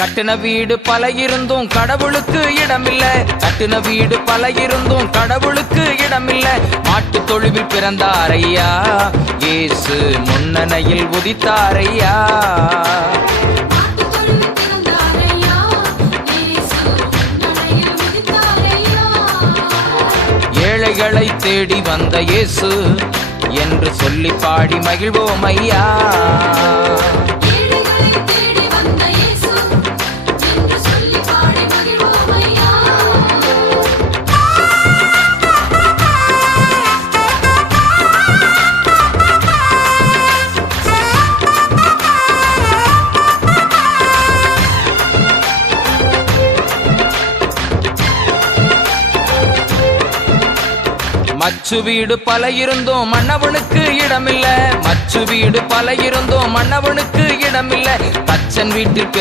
கட்டின வீடு பல இருந்தும் கடவுளுக்கு இடமில்ல. கட்டின வீடு பல இருந்தும் கடவுளுக்கு இடமில்ல. மாட்டு தொழுவில் பிறந்தாரையா, இயேசு முன்னணையில் உதித்தாரையா. ஏழைகளை தேடி வந்த இயேசு என்று சொல்லி பாடி மகிழ்வோம் ஐயா. மச்சு வீடு பல இருந்தோம் மன்னவனுக்கு இடமில்ல. மச்சு வீடு பல இருந்தோம் மன்னவனுக்கு இடமில்ல. தச்சன் வீட்டில்